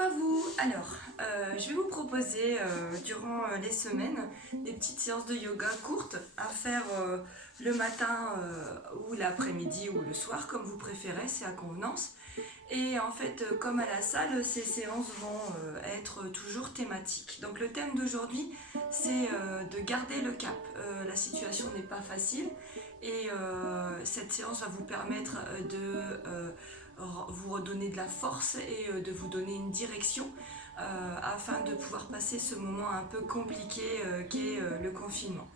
à vous. Alors, je vais vous proposer durant les semaines des petites séances de yoga courtes à faire le matin ou l'après-midi ou le soir, comme vous préférez, c'est à convenance. Et en fait, comme à la salle, ces séances vont être toujours thématiques. Donc le thème d'aujourd'hui, c'est de garder le cap. La situation n'est pas facile et cette séance va vous permettre de vous redonner de la force et de vous donner une direction afin de pouvoir passer ce moment un peu compliqué qu'est le confinement.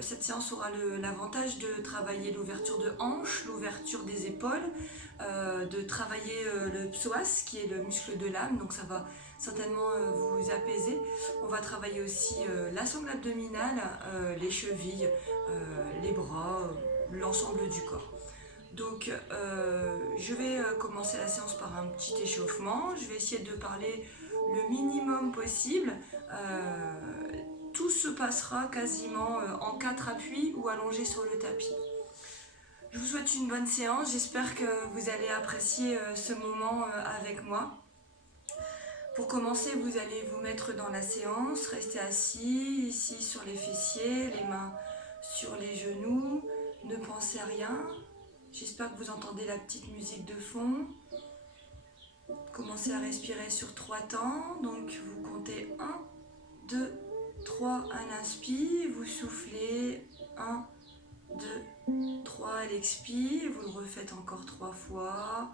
Cette séance aura l'avantage de travailler l'ouverture de hanches, l'ouverture des épaules, de travailler le psoas qui est le muscle de l'âme, donc ça va certainement vous apaiser. On va travailler aussi la sangle abdominale, les chevilles, les bras, l'ensemble du corps. Donc je vais commencer la séance par un petit échauffement. Je vais essayer de parler le minimum possible. Tout se passera quasiment en 4 appuis ou allongé sur le tapis. Je vous souhaite une bonne séance, j'espère que vous allez apprécier ce moment avec moi. Pour commencer, vous allez vous mettre dans la séance, restez assis, ici sur les fessiers, les mains sur les genoux, ne pensez à rien. J'espère que vous entendez la petite musique de fond. Commencez à respirer sur 3 temps, donc vous comptez 1, 2, 3 à l'inspire, vous soufflez 1, 2, 3 à l'expire, vous le refaites encore 3 fois.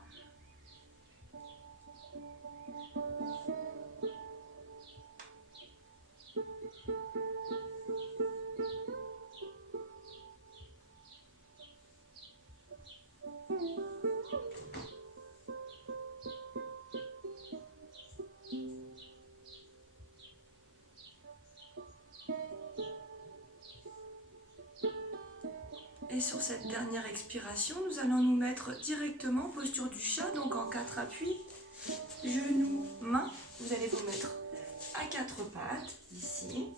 Et sur cette dernière expiration, nous allons nous mettre directement en posture du chat, donc en 4 appuis, genoux, mains. Vous allez vous mettre à 4 pattes, ici.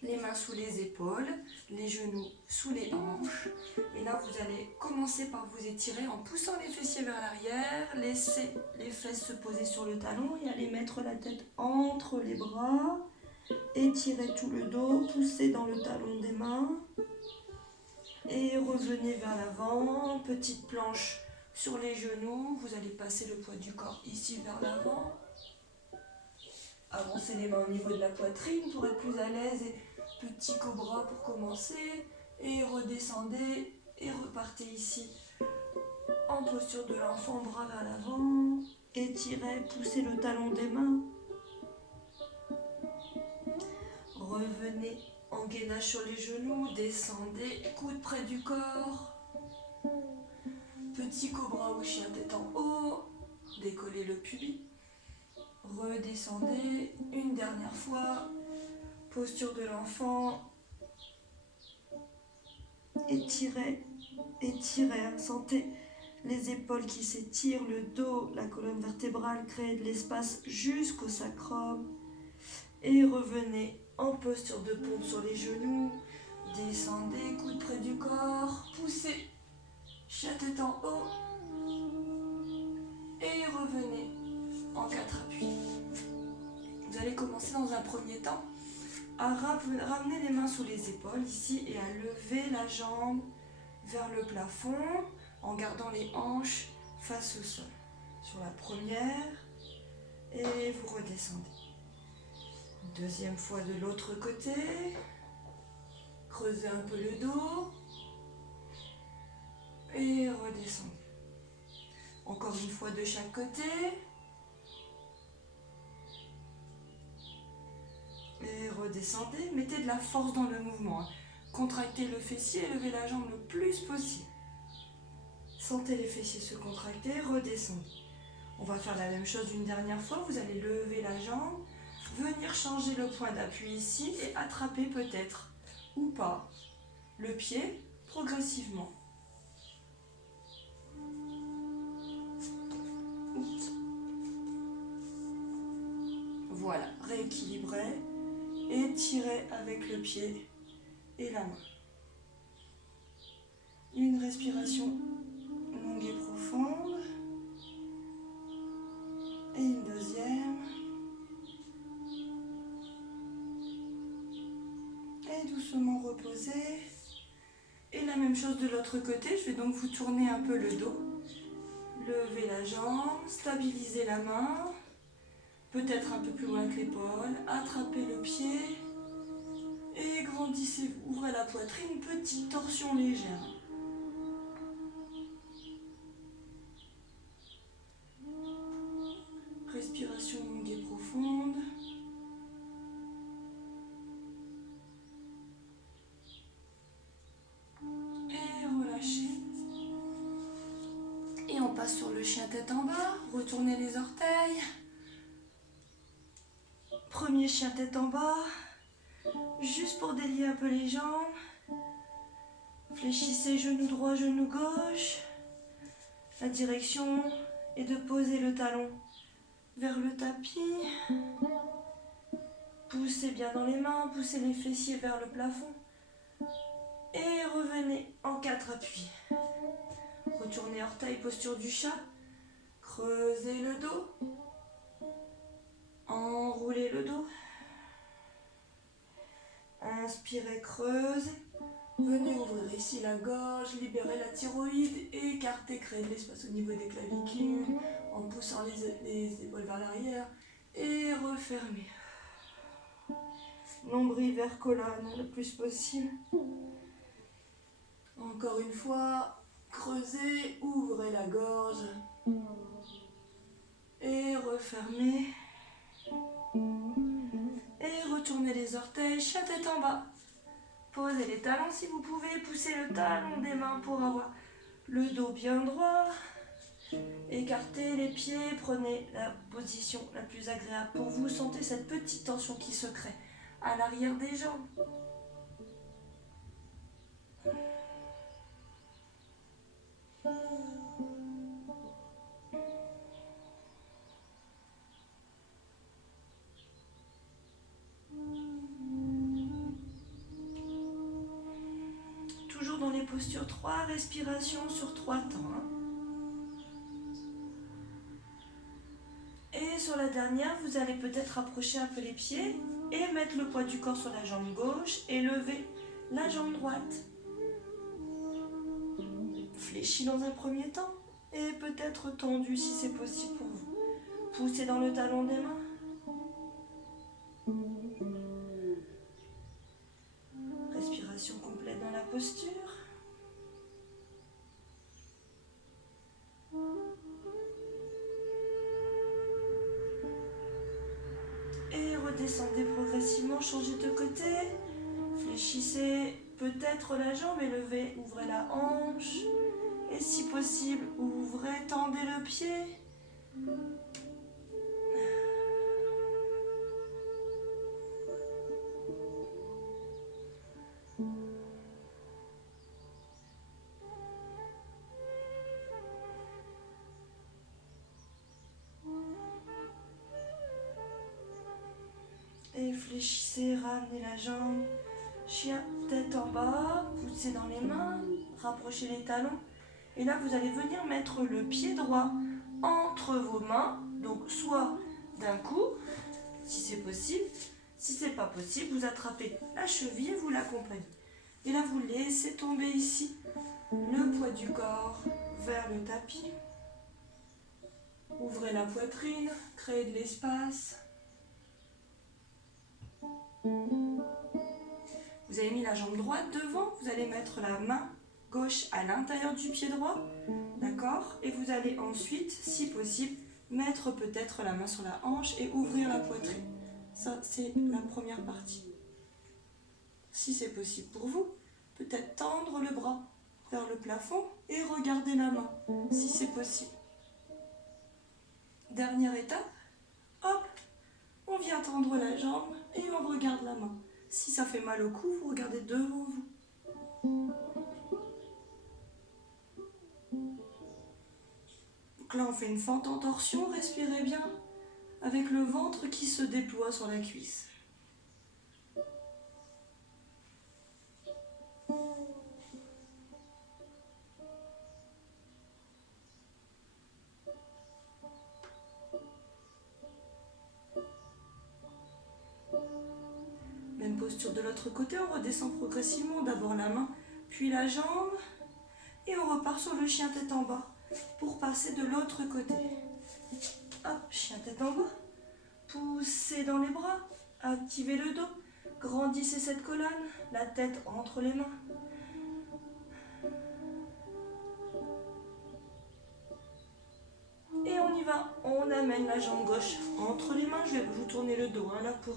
Les mains sous les épaules, les genoux sous les hanches. Et là, vous allez commencer par vous étirer en poussant les fessiers vers l'arrière. Laissez les fesses se poser sur le talon et allez mettre la tête entre les bras. Étirez tout le dos, poussez dans le talon des mains. Et revenez vers l'avant, petite planche sur les genoux, vous allez passer le poids du corps ici vers l'avant. Avancez les mains au niveau de la poitrine pour être plus à l'aise et petit cobra pour commencer. Et redescendez et repartez ici en posture de l'enfant, bras vers l'avant. Étirez, poussez le talon des mains. Revenez en gainage sur les genoux, descendez, coude près du corps. Petit cobra ou chien tête en haut, décollez le pubis. Redescendez une dernière fois, posture de l'enfant. Étirez, étirez, sentez les épaules qui s'étirent, le dos, la colonne vertébrale, créez de l'espace jusqu'au sacrum. Et revenez en posture de pompe sur les genoux. Descendez, coude près du corps, poussez, chien tête en haut. Et revenez en 4 appuis. Vous allez commencer dans un premier temps à ramener les mains sous les épaules ici et à lever la jambe vers le plafond en gardant les hanches face au sol. Sur la première, et vous redescendez. Deuxième fois de l'autre côté, creusez un peu le dos et redescendez. Encore une fois de chaque côté. Et redescendez, mettez de la force dans le mouvement. Contractez le fessier et levez la jambe le plus possible. Sentez les fessiers se contracter, redescendez. On va faire la même chose une dernière fois. Vous allez lever la jambe, venir changer le point d'appui ici et attraper peut-être, ou pas, le pied progressivement. Voilà, rééquilibrez. Étirez avec le pied et la main. Une respiration longue et profonde. reposer. Et la même chose de l'autre côté, je vais donc vous tourner un peu le dos. Levez la jambe, stabilisez la main, peut-être un peu plus loin que l'épaule, attrapez le pied et grandissez, ouvrez la poitrine, petite torsion légère. Respiration longue et profonde. Et relâchez. Et on passe sur le chien tête en bas. Retournez les orteils. Premier chien tête en bas. Juste pour délier un peu les jambes. Fléchissez genou droit, genou gauche. La direction est de poser le talon vers le tapis. Poussez bien dans les mains, poussez les fessiers vers le plafond. Et revenez en 4 appuis. Retournez orteil, posture du chat. Creusez le dos. Enroulez le dos. Inspirez, creusez. Venez ouvrir ici la gorge, libérez la thyroïde, écartez, créez de l'espace au niveau des clavicules, en poussant les épaules vers l'arrière, et refermez. Nombril vers colonne le plus possible. Encore une fois, creusez, ouvrez la gorge, et refermez. Et retournez les orteils, chien tête en bas. Posez les talons si vous pouvez, poussez le talon des mains pour avoir le dos bien droit. Écartez les pieds, prenez la position la plus agréable pour vous. Sentez cette petite tension qui se crée à l'arrière des jambes. Toujours dans les postures 3 respirations sur 3 temps. Et sur la dernière, vous allez peut-être approcher un peu les pieds et mettre le poids du corps sur la jambe gauche et lever la jambe droite. Fléchi dans un premier temps et peut-être tendu si c'est possible pour vous. Poussez dans le talon des mains. Respiration complète dans la posture. Et redescendez progressivement, changez de côté. Fléchissez peut-être la jambe et levez, ouvrez la hanche. Et si possible, ouvrez, tendez le pied. Et fléchissez, ramenez la jambe. Chien tête en bas, poussez dans les mains, rapprochez les talons. Et là, vous allez venir mettre le pied droit entre vos mains. Donc, soit d'un coup, si c'est possible. Si c'est pas possible, vous attrapez la cheville et vous l'accompagnez. Et là, vous laissez tomber ici le poids du corps vers le tapis. Ouvrez la poitrine, créez de l'espace. Vous avez mis la jambe droite devant, vous allez mettre la main gauche à l'intérieur du pied droit, d'accord? Et vous allez ensuite, si possible, mettre peut-être la main sur la hanche et ouvrir la poitrine. Ça, c'est la première partie. Si c'est possible pour vous, peut-être tendre le bras vers le plafond et regarder la main, si c'est possible. Dernière étape, hop, on vient tendre la jambe et on regarde la main. Si ça fait mal au cou, vous regardez devant vous. Donc là, on fait une fente en torsion, respirez bien, avec le ventre qui se déploie sur la cuisse. Même posture de l'autre côté, on redescend progressivement, d'abord la main, puis la jambe, et on repart sur le chien tête en bas pour passer de l'autre côté. Hop, chien tête en bas, poussez dans les bras, activez le dos, grandissez cette colonne, la tête entre les mains. Et on y va, on amène la jambe gauche entre les mains, je vais vous tourner le dos là pour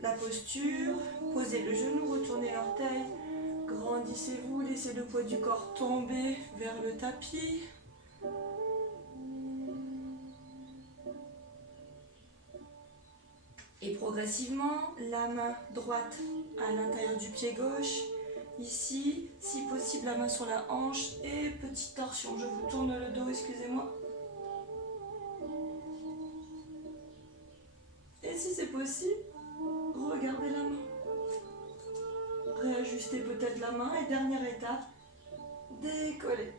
la posture, posez le genou, retournez l'orteil, grandissez-vous, laissez le poids du corps tomber vers le tapis. Et progressivement, la main droite à l'intérieur du pied gauche, ici, si possible la main sur la hanche et petite torsion, je vous tourne le dos, excusez-moi. Et si c'est possible, regardez la main. Réajustez peut-être la main et dernière étape, décoller.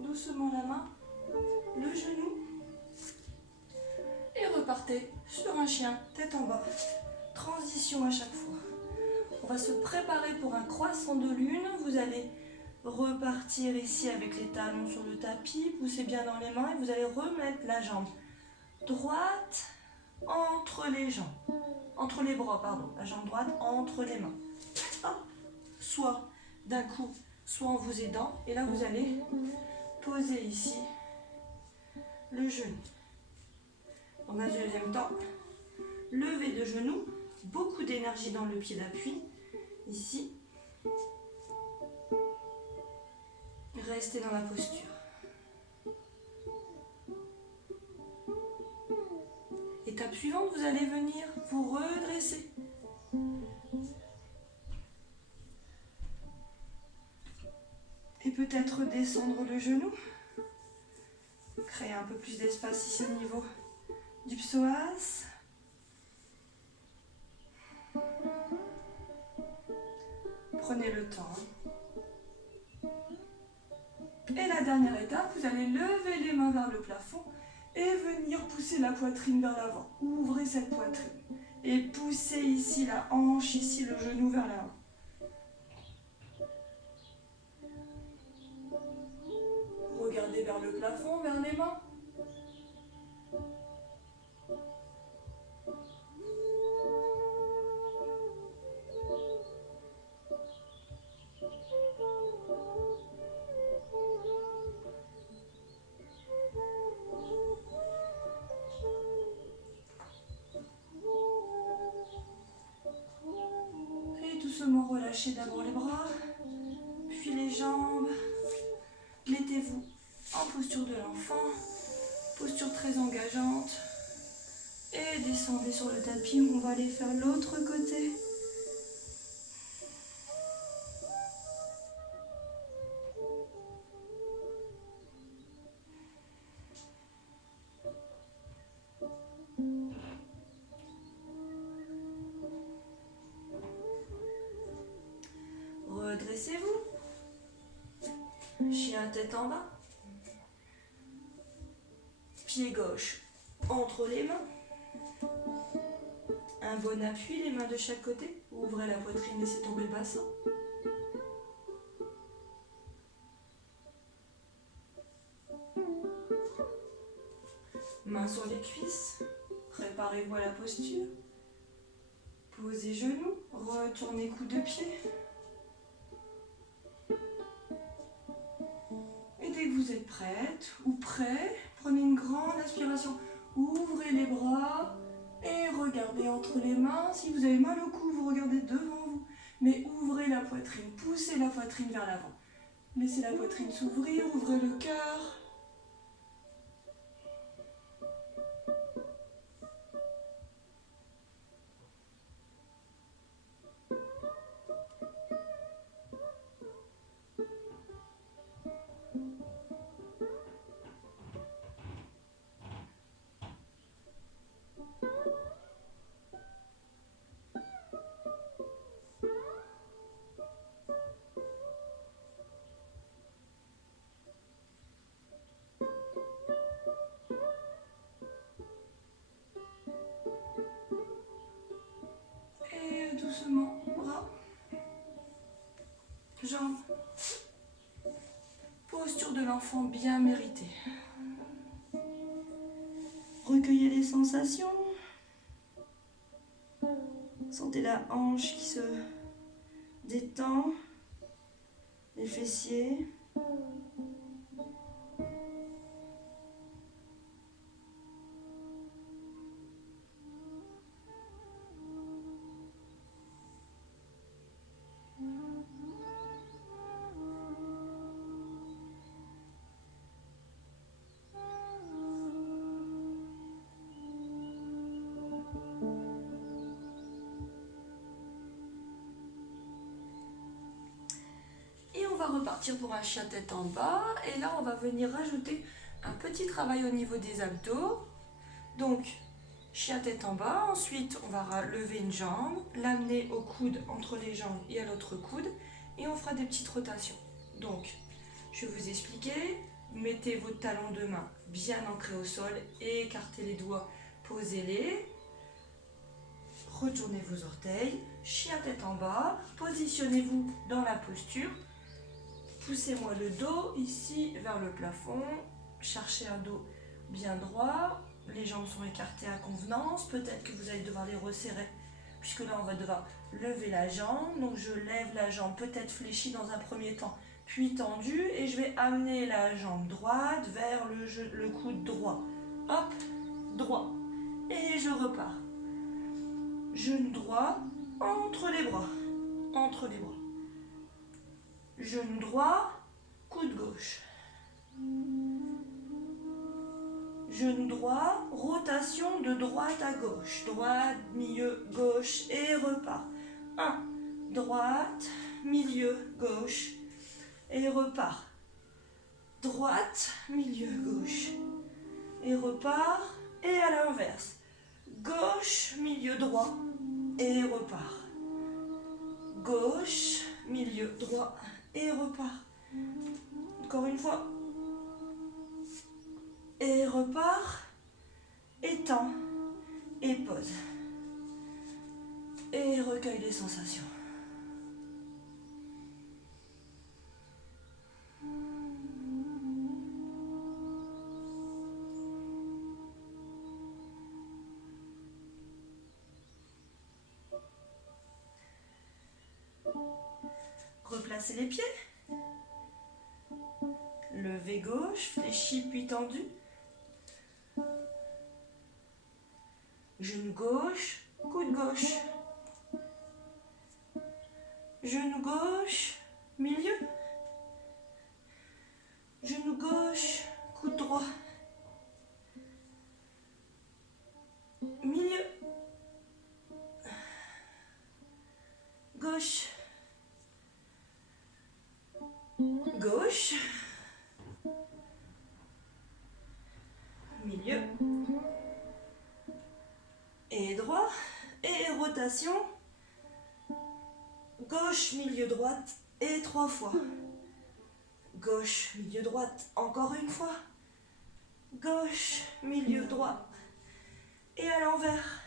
Doucement la main, le genou et repartez sur un chien, tête en bas. Transition à chaque fois. On va se préparer pour un croissant de lune. Vous allez repartir ici avec les talons sur le tapis, poussez bien dans les mains et vous allez remettre la jambe droite entre les jambes, entre les bras, pardon, la jambe droite entre les mains. Hop. Soit d'un coup, soit en vous aidant. Et là, vous allez poser ici le genou. Dans un deuxième temps, lever de genou, beaucoup d'énergie dans le pied d'appui. Ici, restez dans la posture. Étape suivante, vous allez venir vous redresser. Et peut-être descendre le genou. Créer un peu plus d'espace ici au niveau du psoas. Prenez le temps. Et la dernière étape, vous allez lever les mains vers le plafond et venir pousser la poitrine vers l'avant. Ouvrez cette poitrine. Et poussez ici la hanche, ici le genou vers l'avant. Regardez vers le plafond, vers les mains. Et doucement relâchez d'abord les bras, puis les jambes. Mettez-vous en posture de l'enfant, posture très engageante. Et descendez sur le tapis, on va aller faire l'autre côté. Redressez-vous. Chien tête en bas. Pied gauche entre les mains. Un bon appui, les mains de chaque côté. Ouvrez la poitrine, laissez tomber le bassin. Mains sur les cuisses. Préparez-vous à la posture. Posez genoux. Retournez coude de pied. Et dès que vous êtes prête ou prêt, prenez une grande inspiration. Ouvrez les bras et regardez entre les mains. Si vous avez mal au cou, vous regardez devant vous. Mais ouvrez la poitrine, poussez la poitrine vers l'avant. Laissez la poitrine s'ouvrir, ouvrez le cœur. jambes. Posture de l'enfant bien méritée. Recueillez les sensations. Sentez la hanche qui se détend, les fessiers. On va repartir pour un chien tête en bas et là on va venir rajouter un petit travail au niveau des abdos. Donc chien tête en bas, ensuite on va lever une jambe, l'amener au coude entre les jambes et à l'autre coude et on fera des petites rotations. Donc je vais vous expliquer, mettez vos talons de main bien ancrés au sol, écartez les doigts, posez-les, retournez vos orteils, chien tête en bas, positionnez-vous dans la posture. Poussez-moi le dos ici vers le plafond, cherchez un dos bien droit, les jambes sont écartées à convenance, peut-être que vous allez devoir les resserrer, puisque là on va devoir lever la jambe, donc je lève la jambe peut-être fléchie dans un premier temps, puis tendue, et je vais amener la jambe droite vers le coude droit, hop, droit, et je repars, genou droit, entre les bras, genou droit, coude gauche. Genou droit, rotation de droite à gauche. Droite, milieu, gauche et repart. 1, droite, milieu, gauche et repart. Droite, milieu, gauche et repart. Et à l'inverse. Gauche, milieu, droit et repart. Gauche, milieu, droit et repart. Encore une fois. Et repart. Étend. Et pose. Et recueille les sensations. Replacez les pieds. Levez gauche, fléchi puis tendu. Genou gauche, coude gauche. Genou gauche, milieu. Genou gauche, coude droit. Milieu. Gauche. Gauche. Milieu. Et droit. Et rotation. Gauche, milieu, droite. Et 3 fois. Gauche, milieu, droite. Encore une fois. Gauche, milieu, droit. Et à l'envers.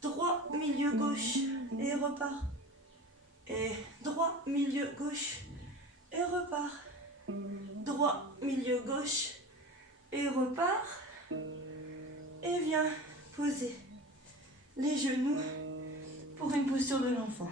Droit, milieu, gauche. Et repart. Et droit, milieu, gauche. Et repart. Droit, milieu, gauche. Et repart. Et viens poser les genoux pour une posture de l'enfant.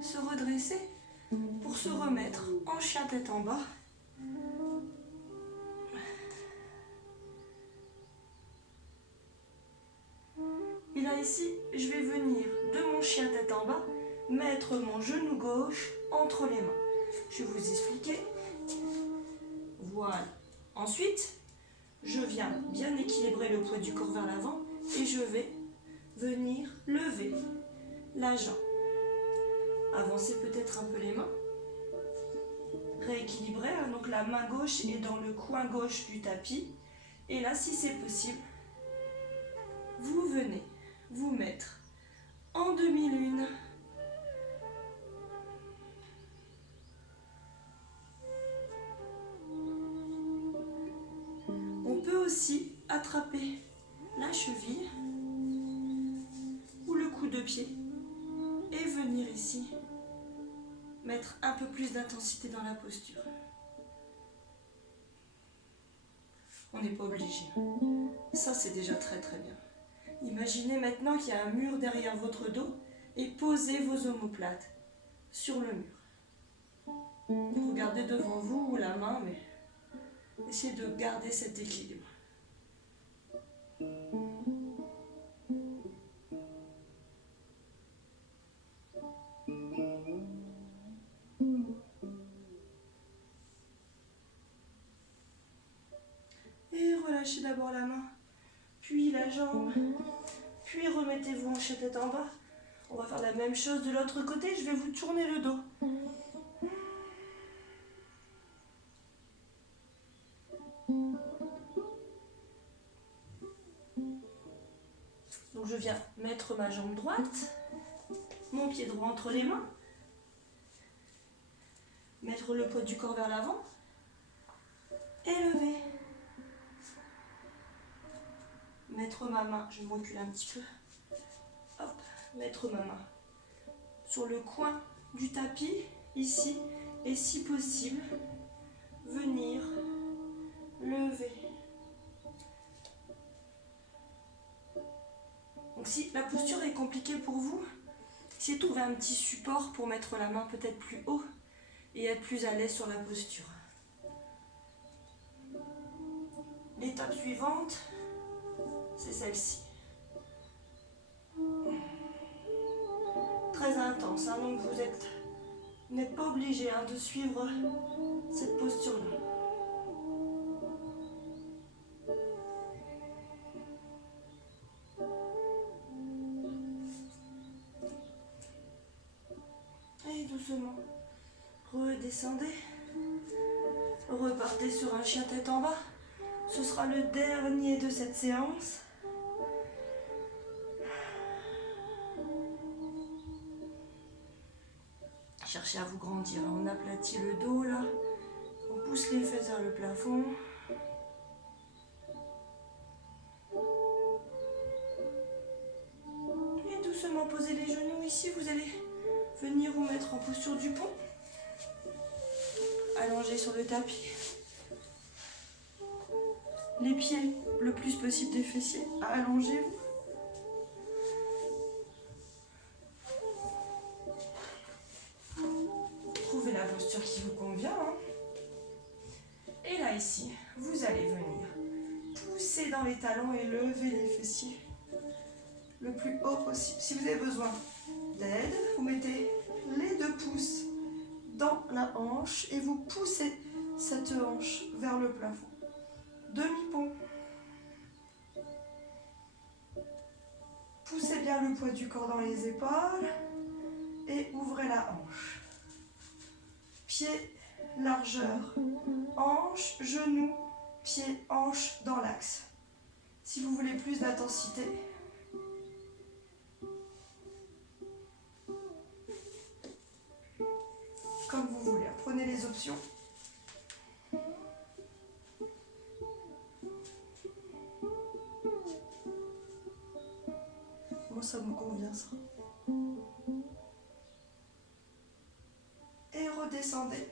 Se redresser pour se remettre en chien tête en bas. Et là ici, je vais venir de mon chien tête en bas, mettre mon genou gauche entre les mains. Je vais vous expliquer. Voilà. Ensuite, je viens bien équilibrer le poids du corps vers l'avant et je vais venir lever la jambe. Avancez peut-être un peu les mains. Rééquilibrer, hein, donc la main gauche est dans le coin gauche du tapis. Et là, si c'est possible, vous venez vous mettre en demi-lune. On peut aussi attraper la cheville ou le coup de pied et venir ici mettre un peu plus d'intensité dans la posture. On n'est pas obligé. Ça, c'est déjà très très bien. Imaginez maintenant qu'il y a un mur derrière votre dos et posez vos omoplates sur le mur. Regardez devant vous ou la main, mais essayez de garder cet équilibre. Et relâchez d'abord la main, puis la jambe, puis remettez-vous hanche tête en bas. On va faire la même chose de l'autre côté, je vais vous tourner le dos. Donc je viens mettre ma jambe droite, mon pied droit entre les mains, mettre le poids du corps vers l'avant, et lever. Mettre ma main, je me recule un petit peu, hop, mettre ma main sur le coin du tapis, ici, et si possible, venir lever. Donc si la posture est compliquée pour vous, essayez de trouver un petit support pour mettre la main peut-être plus haut et être plus à l'aise sur la posture. L'étape suivante, c'est celle-ci. Très intense, hein, donc vous n'êtes pas obligé de suivre cette posture-là. Et doucement, redescendez. Repartez sur un chien tête en bas. Ce sera le dernier de cette séance. Cherchez à vous grandir. On aplatit le dos là. On pousse les fesses vers le plafond. Et doucement posez les genoux ici. Vous allez venir vous mettre en posture du pont. Allongé sur le tapis. Les pieds le plus possible des fessiers. Allongez-vous. Trouvez la posture qui vous convient. Et là, ici, vous allez venir pousser dans les talons et lever les fessiers le plus haut possible. Si vous avez besoin d'aide, vous mettez les 2 pouces dans la hanche et vous poussez cette hanche vers le plafond. Demi-pont. Poussez bien le poids du corps dans les épaules et ouvrez la hanche. Pied, largeur, hanche, genou, pied, hanche dans l'axe. Si vous voulez plus d'intensité, comme vous voulez, prenez les options. Moi, ça me convient, ça. Et redescendez.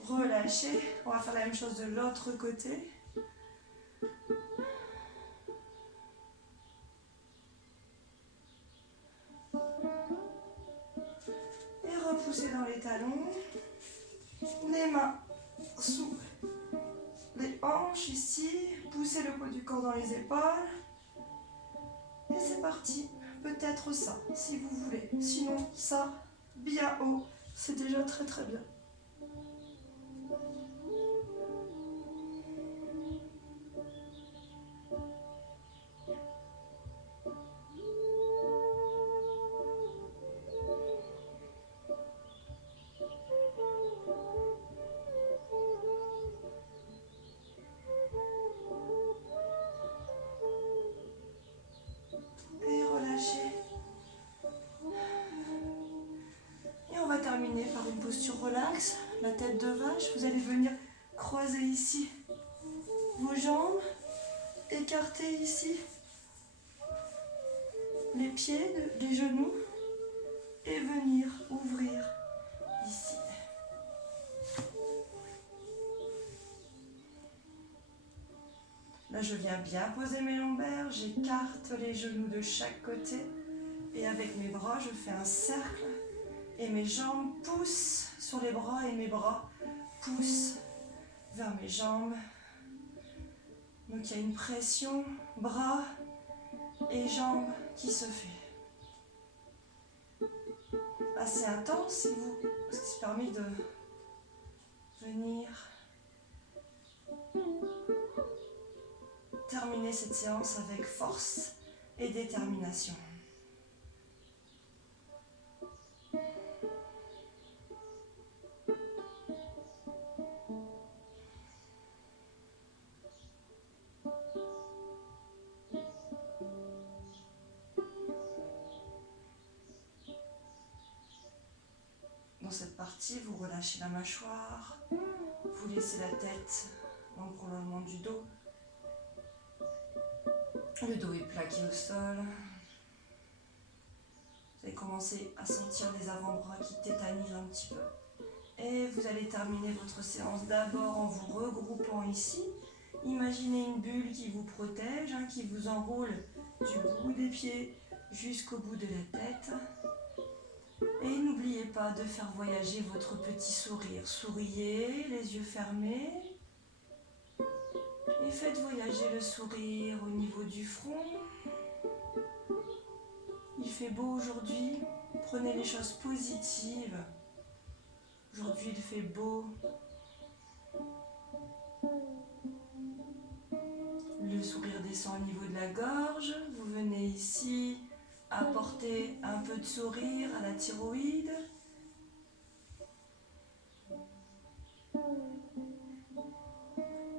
Relâchez. On va faire la même chose de l'autre côté. Et repoussez dans les talons. Les mains sous les hanches ici. Poussez le poids du corps dans les épaules. Et c'est parti. Peut-être ça, si vous voulez. Sinon, ça, bien haut. C'est déjà très très bien. terminer par une posture relaxe, la tête de vache. Vous allez venir croiser ici vos jambes, écarter ici les pieds, les genoux et venir ouvrir ici. Là, je viens bien poser mes lombaires, j'écarte les genoux de chaque côté et avec mes bras, je fais un cercle et mes jambes poussent sur les bras et mes bras poussent vers mes jambes. Donc il y a une pression, bras et jambes qui se fait. Assez intense, parce que ça permet de venir terminer cette séance avec force et détermination. Dans cette partie, vous relâchez la mâchoire, vous laissez la tête dans le prolongement du dos. Le dos est plaqué au sol. Vous allez commencer à sentir les avant-bras qui tétanisent un petit peu. Et vous allez terminer votre séance d'abord en vous regroupant ici. Imaginez une bulle qui vous protège, qui vous enroule du bout des pieds jusqu'au bout de la tête. Et n'oubliez pas de faire voyager votre petit sourire. Souriez, les yeux fermés. Et faites voyager le sourire au niveau du front. Il fait beau aujourd'hui. Prenez les choses positives. Aujourd'hui, il fait beau. Le sourire descend au niveau de la gorge. Vous venez ici apporter un peu de sourire à la thyroïde.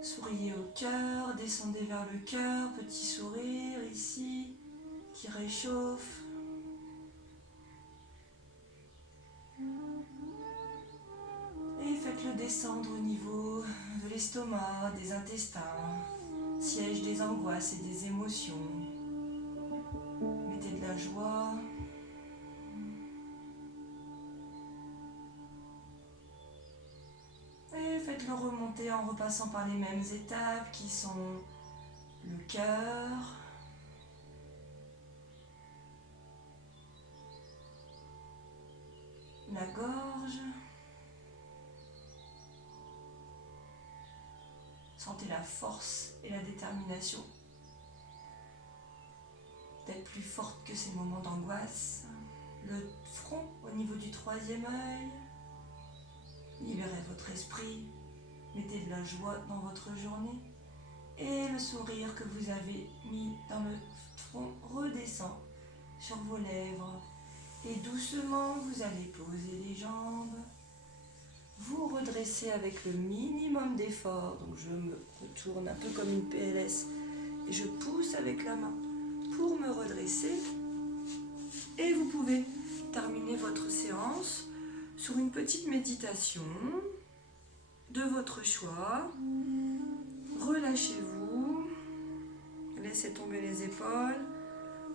Souriez au cœur, descendez vers le cœur, petit sourire ici qui réchauffe. Et faites-le descendre au niveau de l'estomac, des intestins, siège des angoisses et des émotions. Mettez de la joie. Et faites-le remonter en repassant par les mêmes étapes qui sont le cœur, la gorge. Sentez la force et la détermination d'être plus forte que ces moments d'angoisse. Le front au niveau du troisième œil. Libérez votre esprit. Mettez de la joie dans votre journée. Et le sourire que vous avez mis dans le front redescend sur vos lèvres. Et doucement, vous allez poser les jambes. Vous redressez avec le minimum d'effort. Donc je me retourne un peu comme une PLS et je pousse avec la main pour me redresser. Et vous pouvez terminer votre séance sur une petite méditation de votre choix. Relâchez-vous, laissez tomber les épaules.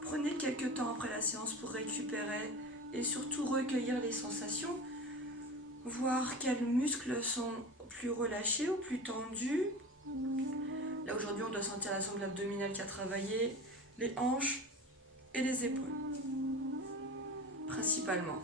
Prenez quelques temps après la séance pour récupérer et surtout recueillir les sensations. Voir quels muscles sont plus relâchés ou plus tendus. Là aujourd'hui on doit sentir la sangle abdominale qui a travaillé, les hanches et les épaules principalement.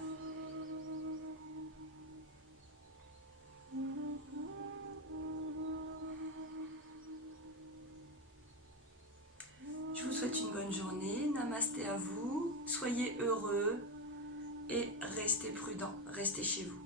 Je vous souhaite une bonne journée, namasté à vous, soyez heureux et restez prudents, restez chez vous.